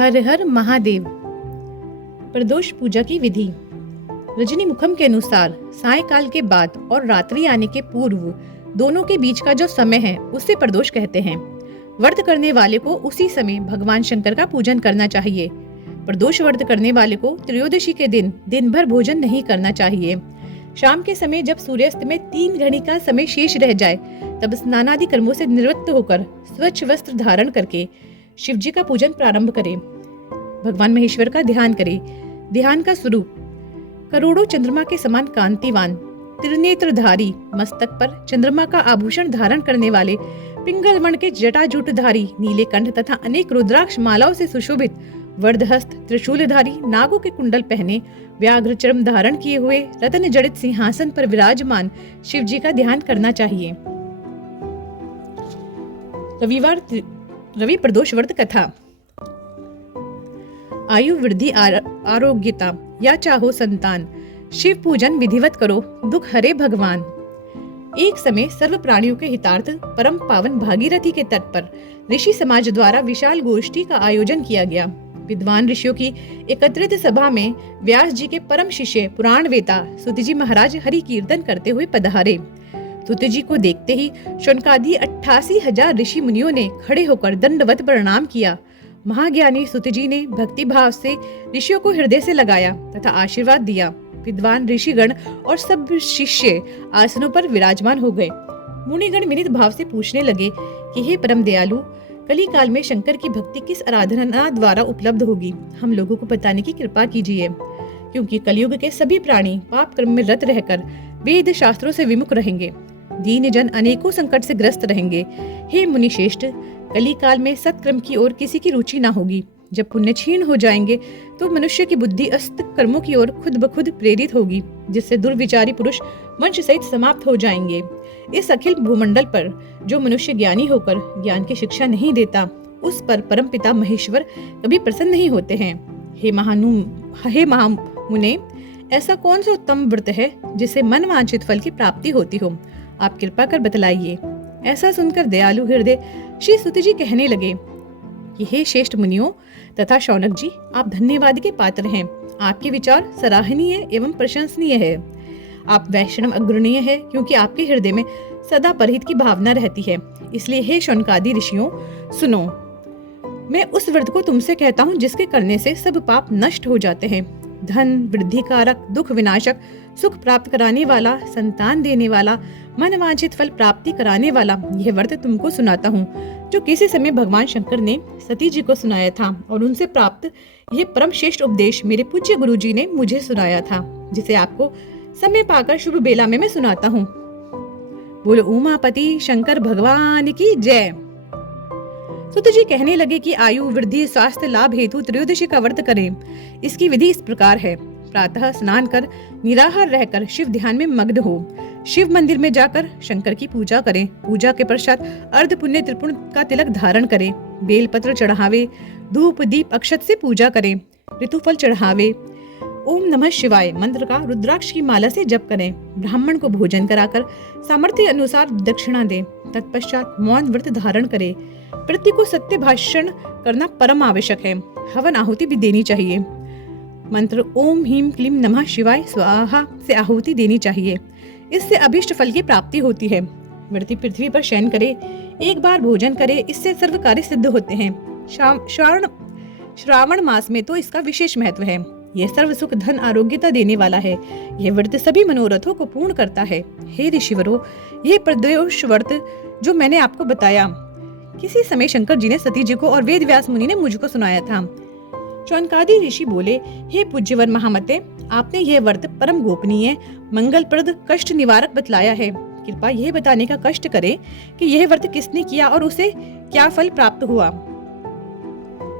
हर हर महादेव। प्रदोष पूजा की विधि। रजनी मुखम के अनुसार सायंकाल के बाद और रात्रि आने के पूर्व दोनों के बीच का जो समय है उसे प्रदोष कहते हैं। व्रत करने वाले को उसी समय भगवान शंकर का पूजन करना चाहिए। प्रदोष व्रत करने वाले को त्रयोदशी के दिन भर भोजन नहीं करना चाहिए। शाम के समय जब सूर्यास्त में 3 घड़ी का समय शेष रह जाए तब स्नानादि कर्मों से निवृत्त होकर स्वच्छ वस्त्र धारण करके शिव जी का पूजन प्रारंभ करें। भगवान महेश्वर का ध्यान करें। ध्यान का स्वरूप करोड़ों चंद्रमा के समान कांतिवान, त्रिनेत्रधारी, मस्तक पर चंद्रमा का आभूषण धारण करने वाले, पिंगल वर्ण के जटाजूटधारी, नीले कंठ तथा अनेक रुद्राक्ष मालाओं से सुशोभित, वर्धहस्त, त्रिशूलधारी, नागों के कुंडल पहने, व्याघ्र चर्म धारण किए हुए, रत्न जड़ित सिंहासन पर विराजमान शिव जी का ध्यान करना चाहिए। रवि प्रदोष व्रत कथा। आयु वृद्धि, आरोग्यता या चाहो संतान, शिव पूजन विधिवत करो, दुख हरे भगवान। एक समय सर्व प्राणियों के हितार्थ परम पावन भागीरथी के तट पर ऋषि समाज द्वारा विशाल गोष्ठी का आयोजन किया गया। विद्वान ऋषियों की एकत्रित सभा में व्यास जी के परम शिष्य पुराण वेता सूत जी महाराज हरि कीर्तन करते हुए पधारे। सूत जी को देखते ही शौनकादि 88,000 ऋषि मुनियों ने खड़े होकर दंडवत प्रणाम किया। महाज्ञानी सूत जी ने भक्ति भाव से ऋषियों को हृदय से लगाया तथा आशीर्वाद दिया। विद्वान ऋषिगण और सब शिष्य आसनों पर विराजमान हो गए। मुनिगण विनीत भाव से पूछने लगे कि हे परम दयालु, कली काल में शंकर की भक्ति किस आराधना द्वारा उपलब्ध होगी, हम लोगों को बताने की कृपा कीजिए, क्योंकि कलयुग के सभी प्राणी पाप कर्म में रत रहकर वेद शास्त्रों से विमुख रहेंगे। दीन जन अनेकों संकट से ग्रस्त रहेंगे। हे मुनि श्रेष्ठ, कली काल में सत्कर्म की ओर किसी की रुचि न होगी। जब पुण्य क्षीण हो जाएंगे तो मनुष्य की बुद्धि अस्त कर्मों की ओर खुद ब खुद प्रेरित होगी, जिससे दुर्विचारी पुरुष वंश सहित समाप्त हो जाएंगे। इस अखिल भूमंडल पर जो मनुष्य ज्ञानी होकर ज्ञान की शिक्षा नहीं देता, उस पर परमपिता महेश्वर कभी प्रसन्न नहीं होते हैं। हे महामुने, ऐसा कौन सा उत्तम व्रत है जिससे मन वांछित फल की प्राप्ति होती हो, आप कृपा कर बतलाइए। ऐसा सुनकर दयालु हृदय श्री सूत जी कहने लगे कि हे श्रेष्ठ मुनियों तथा शौनक जी, आप धन्यवाद के पात्र हैं। आपके विचार सराहनीय एवं प्रशंसनीय है। आप वैष्णव अग्रणीय है, क्योंकि आपके हृदय में सदा परहित की भावना रहती है। इसलिए हे शौनकादि ऋषियों, सुनो, मैं उस व्रत को तुमसे कहता हूँ जिसके करने से सब पाप नष्ट हो जाते हैं। धन वृद्धि कारक, दुख विनाशक, सुख प्राप्त कराने वाला, संतान देने वाला, मन वांछित फल प्राप्ति कराने वाला यह व्रत तुमको सुनाता हूँ, जो किसी समय भगवान शंकर ने सती जी को सुनाया था और उनसे प्राप्त यह परम श्रेष्ठ उपदेश मेरे पूज्य गुरु जी ने मुझे सुनाया था, जिसे आपको समय पाकर शुभ बेला में मैं सुनाता हूँ। बोलो उमापति शंकर भगवान की जय। सूत जी कहने लगे कि आयु वृद्धि स्वास्थ्य लाभ हेतु त्रयोदशी का व्रत करें। इसकी विधि इस प्रकार है। प्रातः स्नान कर निराहार रहकर शिव ध्यान में मग्न हो। शिव मंदिर में जाकर शंकर की पूजा करें। पूजा के पश्चात अर्ध पुण्य त्रिपुण का तिलक धारण करें। बेलपत्र चढ़ावे, धूप दीप अक्षत से पूजा करें, ऋतुफल चढ़ावे। ओम नमः शिवाय मंत्र का रुद्राक्ष की माला से जप करें। ब्राह्मण को भोजन कराकर सामर्थ्य अनुसार दक्षिणा दें। तत्पश्चात मौन व्रत धारण करें। प्रति को सत्य भाषण करना परम आवश्यक है। हवन आहुति भी देनी चाहिए। मंत्र ओम ह्रीं क्लीं नमः शिवाय स्वाहा से आहुति देनी चाहिए। इससे अभिष्ट फल की प्राप्ति होती है। व्रती पृथ्वी पर शयन करे, एक बार भोजन करे, इससे सर्व कार्य सिद्ध होते हैं। श्रावण मास में तो इसका विशेष महत्व है। यह सर्व सुख धन आरोग्यता देने वाला है। यह व्रत सभी मनोरथों को पूर्ण करता है। हे ऋषिवरों, यह प्रदोष व्रत जो मैंने आपको बताया, किसी समय शंकर जी ने सती जी को और वेद व्यास मुनि ने मुझको सुनाया था। शौनकादि ऋषि बोले, हे पूज्यवर महामते, आपने यह व्रत परम गोपनीय, मंगलप्रद, कष्ट निवारक बतलाया है। कृपया यह बताने का कष्ट करें कि यह व्रत किसने किया और उसे क्या फल प्राप्त हुआ।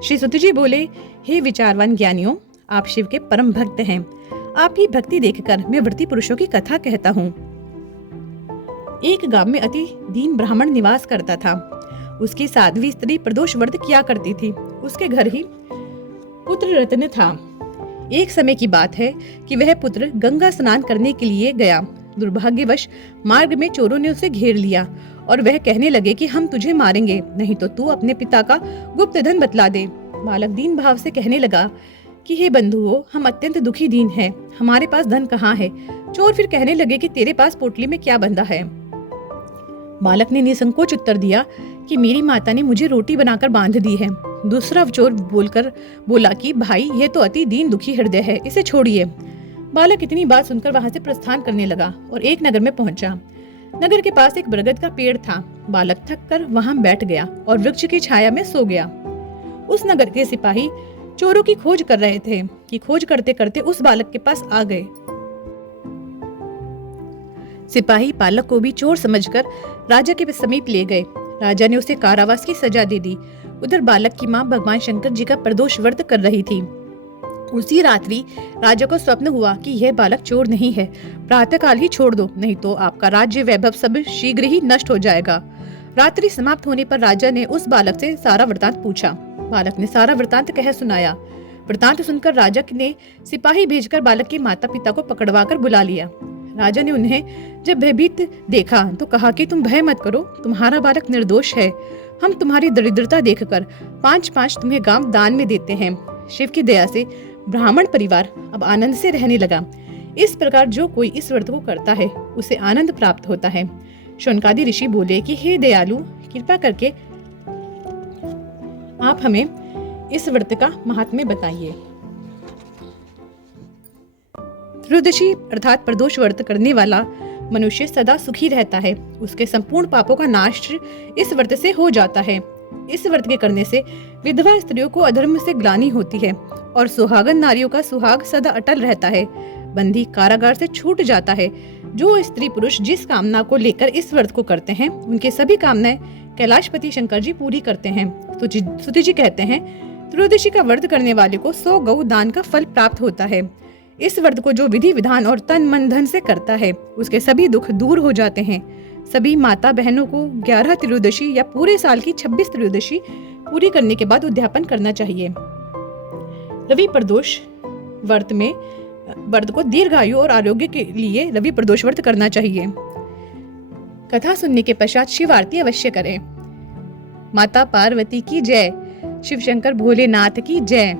श्री सूत जी बोले, हे विचारवान ज्ञानियों, आप शिव के परम भक्त हैं। आपकी भक्ति देखकर मैं व्रती पुरुषों की कथा कहता हूँ। एक गांव में अति दीन ब्राह्मण निवास करता था। उसकी साध्वी स्त्री प्रदोष व्रत किया करती थी। उसके घर ही पुत्र रत्न था। एक समय की बात है कि वह पुत्र गंगा स्नान करने के लिए गया। दुर्भाग्यवश मार्ग में चोरों ने उसे घेर लिया और वह कहने लगे कि हम तुझे मारेंगे, नहीं तो तू अपने पिता का गुप्त धन बतला दे। बालक दीन भाव से कहने लगा कि हे बंधुओं, हम अत्यंत दुखी दीन हैं, हमारे पास धन कहाँ है। चोर फिर कहने लगे कि तेरे पास पोटली में क्या बंधा है। बालक ने निसंकोच उत्तर दिया कि मेरी माता ने मुझे रोटी बनाकर बांध दी है। दूसरा चोर बोला कि भाई, यह तो अति दीन दुखी हृदय है, इसे छोड़िए। बालक इतनी बात सुनकर वहां से प्रस्थान करने लगा और एक नगर में पहुंचा। नगर के पास एक बरगद का पेड़ था। बालक थक कर वहां बैठ गया और वृक्ष की छाया में सो गया। उस नगर के सिपाही चोरों की खोज कर रहे थे कि खोज करते करते उस बालक के पास आ गए। सिपाही बालक को भी चोर समझकर राजा के समीप ले गए। राजा ने उसे कारावास की सजा दे दी। उधर बालक की मां भगवान शंकर जी का प्रदोष व्रत कर रही थी। उसी रात्रि राजा को स्वप्न हुआ कि यह बालक चोर नहीं है, प्रातःकाल ही छोड़ दो, नहीं तो आपका राज्य वैभव सब शीघ्र ही नष्ट हो जाएगा। रात्रि समाप्त होने पर राजा ने उस बालक से सारा वृतांत पूछा। बालक ने सारा वृतांत कह सुनाया। वृतांत सुनकर राजा ने सिपाही भेजकर बालक के माता पिता को पकड़वा कर बुला लिया। राजा ने उन्हें जब भयभीत देखा तो कहा कि तुम भय मत करो, तुम्हारा बालक निर्दोष है। हम तुम्हारी दरिद्रता देखकर 5-5 तुम्हें गांव दान में देते हैं। शिव की दया से ब्राह्मण परिवार अब आनंद से रहने लगा। इस प्रकार जो कोई इस व्रत को करता है उसे आनंद प्राप्त होता है। शौनकादि ऋषि बोले कि हे दयालु, कृपा करके आप हमें इस व्रत का महात्म्य बताइए। त्रयोदशी अर्थात प्रदोष व्रत करने वाला मनुष्य सदा सुखी रहता है। उसके संपूर्ण पापों का नाश इस व्रत से हो जाता है। इस व्रत के करने से विधवा स्त्रियों को अधर्म से ग्लानि होती है और सुहागन नारियों का सुहाग सदा अटल रहता है। बंदी कारागार से छूट जाता है। जो स्त्री पुरुष जिस कामना को लेकर इस व्रत को करते हैं उनके सभी कामनाएं कैलाशपति शंकर जी पूरी करते हैं। सुति जी कहते हैं, त्रयोदशी का व्रत करने वाले को 100 गौ दान का फल प्राप्त होता है। इस व्रत को जो विधि विधान और तन मन धन से करता है उसके सभी दुख दूर हो जाते हैं। सभी माता बहनों को 11 त्रयोदशी या पूरे साल की 26 त्रयोदशी पूरी करने के बाद उद्यापन करना चाहिए। रवि प्रदोष व्रत को दीर्घायु और आरोग्य के लिए रवि प्रदोष व्रत करना चाहिए। कथा सुनने के पश्चात शिव आरती अवश्य करें। माता पार्वती की जय। शिव शंकर भोलेनाथ की जय।